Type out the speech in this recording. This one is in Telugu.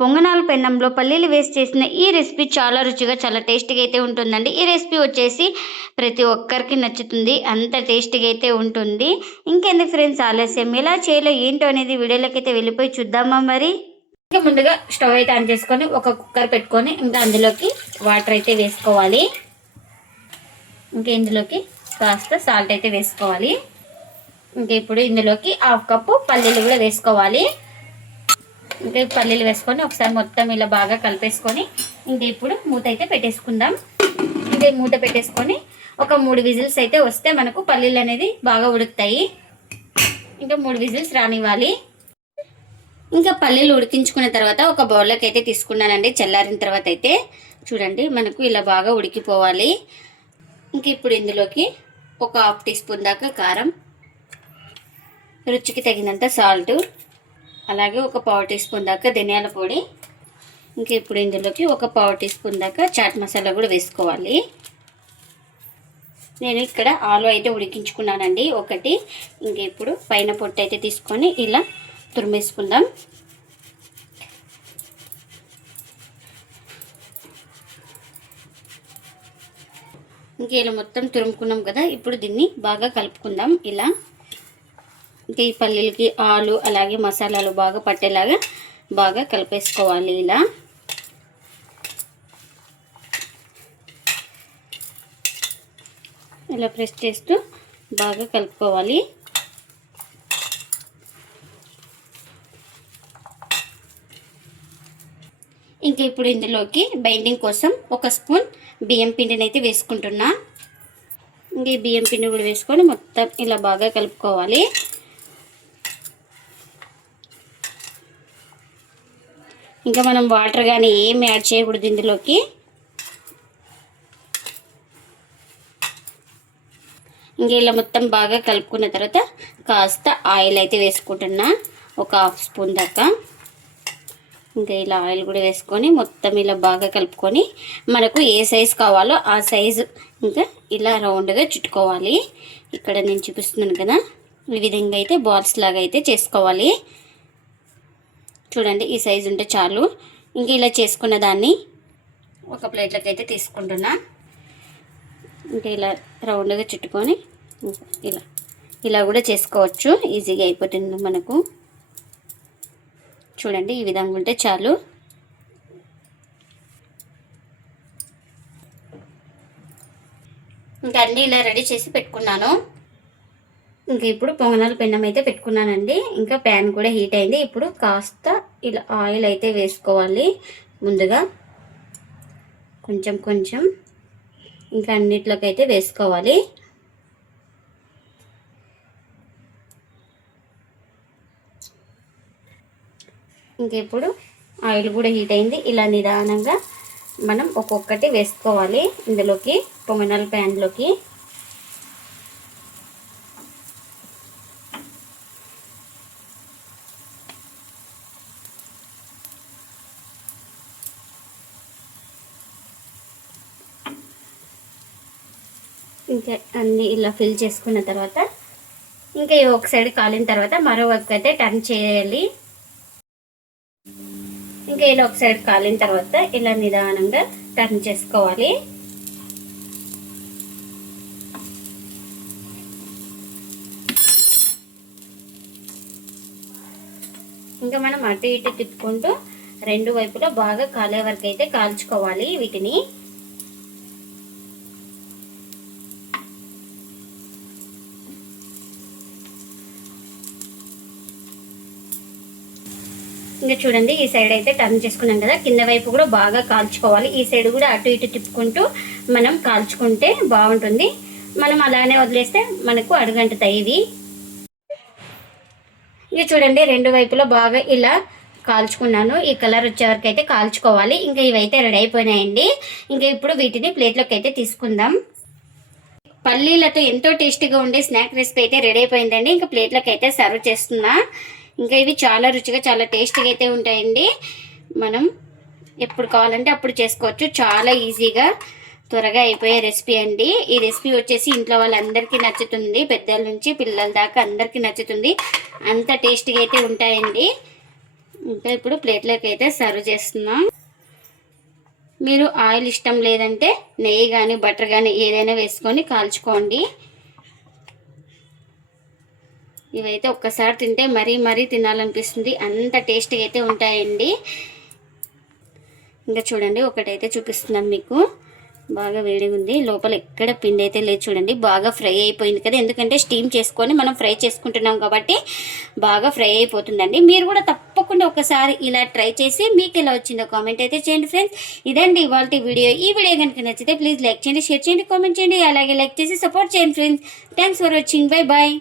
పొంగనాల పెన్నంలో పల్లీలు వేసి చేసిన ఈ రెసిపీ చాలా రుచిగా చాలా టేస్టీగా అయితే ఉంటుందండి. ఈ రెసిపీ వచ్చేసి ప్రతి ఒక్కరికి నచ్చుతుంది, అంత టేస్టీగా అయితే ఉంటుంది. ఇంకెందుకు ఫ్రెండ్స్ ఆలస్యం, ఎలా చేయాలో ఏంటో అనేది వీడియోలోకి అయితే వెళ్ళిపోయి చూద్దామా మరి. ఇంకా ముందుగా స్టవ్ అయితే ఆన్ చేసుకొని ఒక కుక్కర్ పెట్టుకొని ఇంకా అందులోకి వాటర్ అయితే వేసుకోవాలి. ఇంకా ఇందులోకి కాస్త సాల్ట్ అయితే వేసుకోవాలి. ఇంకా ఇప్పుడు ఇందులోకి 1/2 కప్పు పల్లీలు కూడా వేసుకోవాలి. ఇంకా పల్లీలు వేసుకొని ఒకసారి మొత్తం ఇలా బాగా కలిపేసుకొని ఇంకా ఇప్పుడు మూత అయితే పెట్టేసుకుందాం. ఇంకా మూత పెట్టేసుకొని ఒక 3 విజిల్స్ అయితే వస్తే మనకు పల్లీలు అనేది బాగా ఉడుకుతాయి. ఇంకా 3 విజిల్స్ రానివ్వాలి. ఇంకా పల్లీలు ఉడికించుకున్న తర్వాత ఒక బౌల్లోకి అయితే తీసుకున్నానండి. చల్లారిన తర్వాత అయితే చూడండి మనకు ఇలా బాగా ఉడికిపోవాలి. ఇంక ఇప్పుడు ఇందులోకి ఒక 1/2 టీ స్పూన్ దాకా కారం, రుచికి తగినంత సాల్ట్, అలాగే ఒక 1/4 టీ స్పూన్ దాకా ధనియాల పొడి. ఇంక ఇప్పుడు ఇందులోకి ఒక 1/4 టీ స్పూన్ దాకా చాట్ మసాలా కూడా వేసుకోవాలి. నేను ఇక్కడ ఆలు అయితే ఉడికించుకున్నానండి ఒకటి. ఇంక ఇప్పుడు పైన పొట్టు అయితే తీసుకొని ఇలా తురిమేసుకుందాం. ఇంక ఇలా మొత్తం తురుముకున్నాం కదా, ఇప్పుడు దీన్ని బాగా కలుపుకుందాం. ఇలా ఇంకా ఈ పల్లీలకి ఆలు అలాగే మసాలాలు బాగా పట్టేలాగా బాగా కలిపేసుకోవాలి. ఇలా ఇలా ప్రెస్ చేస్తూ బాగా కలుపుకోవాలి. ఇంకా ఇప్పుడు ఇందులోకి బైండింగ్ కోసం ఒక స్పూన్ బియ్యం పిండిని అయితే వేసుకుంటున్నా. ఇంక ఈ బియ్యం పిండి కూడా వేసుకొని మొత్తం ఇలా బాగా కలుపుకోవాలి. ఇంకా మనం వాటర్ కానీ ఏం యాడ్ చేయకూడదు ఇందులోకి. ఇంకా ఇలా మొత్తం బాగా కలుపుకున్న తర్వాత కాస్త ఆయిల్ అయితే వేసుకుంటున్నా, ఒక 1/2 స్పూన్ దాకా. ఇంకా ఇలా ఆయిల్ కూడా వేసుకొని మొత్తం ఇలా బాగా కలుపుకొని మనకు ఏ సైజు కావాలో ఆ సైజు ఇంకా ఇలా రౌండ్గా చుట్టుకోవాలి. ఇక్కడ నేను చూపిస్తున్నాను కదా, ఈ విధంగా అయితే బాల్స్ లాగా అయితే చేసుకోవాలి. చూడండి ఈ సైజు ఉంటే చాలు. ఇంక ఇలా చేసుకున్న దాన్ని ఒక ప్లేట్లోకి అయితే తీసుకుంటున్నా. ఇంకా ఇలా రౌండ్గా చుట్టుకొని ఇలా కూడా చేసుకోవచ్చు, ఈజీగా అయిపోతుంది మనకు. చూడండి ఈ విధంగా ఉంటే చాలు. ఇంకా అన్నీ ఇలా రెడీ చేసి పెట్టుకున్నాను. ఇంకా ఇప్పుడు పొంగనాల పెన్నం అయితే పెట్టుకున్నానండి. ఇంకా ప్యాన్ కూడా హీట్ అయింది. ఇప్పుడు కాస్త ఇలా ఆయిల్ అయితే వేసుకోవాలి. ముందుగా కొంచెం కొంచెం ఇంకా అన్నిట్లోకి అయితే వేసుకోవాలి. ఇంకా ఇప్పుడు ఆయిల్ కూడా హీట్ అయింది. ఇలా నిదానంగా మనం ఒక్కొక్కటి వేసుకోవాలి ఇందులోకి, పొంగనాల ప్యాన్లోకి. ఇంకా అన్నీ ఇలా ఫిల్ చేసుకున్న తర్వాత ఇంకా ఒక సైడ్ కాలిన తర్వాత మరో వైపు అయితే టర్న్ చేయాలి. ఇంకా ఇలా ఒక సైడ్ కాలిన తర్వాత ఇలా నిదానంగా టర్న్ చేసుకోవాలి. ఇంకా మనం అటు ఇటు తిప్పుకుంటూ 2 వైపులా బాగా కాలే వరకు అయితే కాల్చుకోవాలి వీటిని. ఇంకా చూడండి ఈ సైడ్ అయితే టర్న్ చేసుకున్నాం కదా, కింద వైపు కూడా బాగా కాల్చుకోవాలి. ఈ సైడ్ కూడా అటు ఇటు తిప్పుకుంటూ మనం కాల్చుకుంటే బాగుంటుంది. మనం అలానే వదిలేస్తే మనకు అడుగంటుతాయి ఇవి. ఇక చూడండి 2 వైపులా బాగా ఇలా కాల్చుకున్నాను. ఈ కలర్ వచ్చే వరకు అయితే కాల్చుకోవాలి. ఇంకా ఇవైతే రెడీ అయిపోయినాయండి. ఇంకా ఇప్పుడు వీటిని ప్లేట్లోకి అయితే తీసుకుందాం. పల్లీలతో ఎంతో టేస్టీగా ఉండే స్నాక్ రెసిపీ అయితే రెడీ అయిపోయిందండి. ఇంకా ప్లేట్లోకి అయితే సర్వ్ చేస్తున్నా. ఇంకా ఇవి చాలా రుచిగా చాలా టేస్టీగా అయితే ఉంటాయండి. మనం ఎప్పుడు కావాలంటే అప్పుడు చేసుకోవచ్చు. చాలా ఈజీగా త్వరగా అయిపోయే రెసిపీ అండి. ఈ రెసిపీ వచ్చేసి ఇంట్లో వాళ్ళందరికీ నచ్చుతుంది, పెద్దల నుంచి పిల్లల దాకా అందరికీ నచ్చుతుంది. అంత టేస్టీగా అయితే ఉంటాయండి. ఇంకా ఇప్పుడు ప్లేట్లోకి అయితే సర్వ్ చేస్తున్నాం. మీరు ఆయిల్ ఇష్టం లేదంటే నెయ్యి కానీ బటర్ కానీ ఏదైనా వేసుకొని కాల్చుకోండి. ఇవైతే ఒక్కసారి తింటే మరీ తినాలనిపిస్తుంది, అంత టేస్ట్గా అయితే ఉంటాయండి. ఇంకా చూడండి ఒకటైతే చూపిస్తున్నాను మీకు. బాగా వేడిగా ఉంది, లోపల ఎక్కడ పిండి అయితే లేదు చూడండి. బాగా ఫ్రై అయిపోయింది కదా, ఎందుకంటే స్టీమ్ చేసుకొని మనం ఫ్రై చేసుకుంటున్నాం కాబట్టి బాగా ఫ్రై అయిపోతుందండి. మీరు కూడా తప్పకుండా ఒకసారి ఇలా ట్రై చేసి మీకు ఎలా వచ్చిందో కామెంట్ అయితే చేయండి ఫ్రెండ్స్. ఇదండి ఇవాళ వీడియో. ఈ వీడియో కనుక నచ్చితే ప్లీజ్ లైక్ చేయండి, షేర్ చేయండి, కామెంట్ చేయండి. అలాగే లైక్ చేసి సపోర్ట్ చేయండి friends. Thanks for watching. Bye bye.